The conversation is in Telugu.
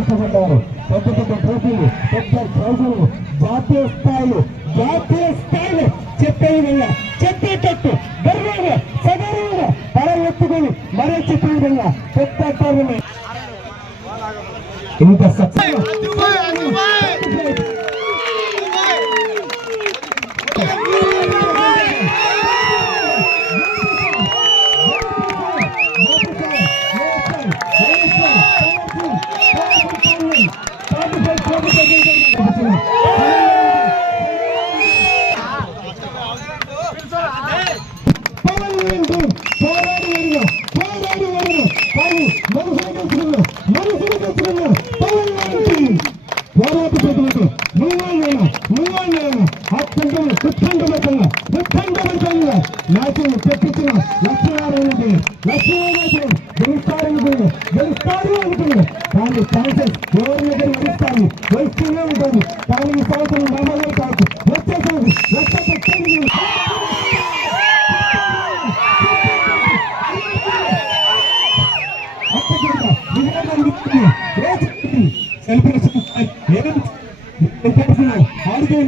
కష్టపడ్డారు. పెద్ద పెద్ద ట్రోఫీలు, పెద్ద ట్రోఫీలు, జాతీయ స్థాయిలో చెప్పే విధంగా, చెప్పేటట్టు గర్వంగా సగర్వంగా తల ఎత్తుకొని మరే చెప్పే విధంగా పెద్ద టోర్నమెంట్ ఇంత సక్సెస్ మ్యాచ్ను తెప్పించిన లక్ష్మీనారాయణ గెలుస్తారు అనుకున్నాను. కానీ ఛాన్సెస్ ఎవరి దగ్గర గెలుస్తాను వస్తూనే ఉంటాను. కానీ ఈ సంవత్సరం నమ్మలే కాదు, వచ్చేసాను లక్ష పెట్టండి. సెలబ్రేషన్ ఆడితే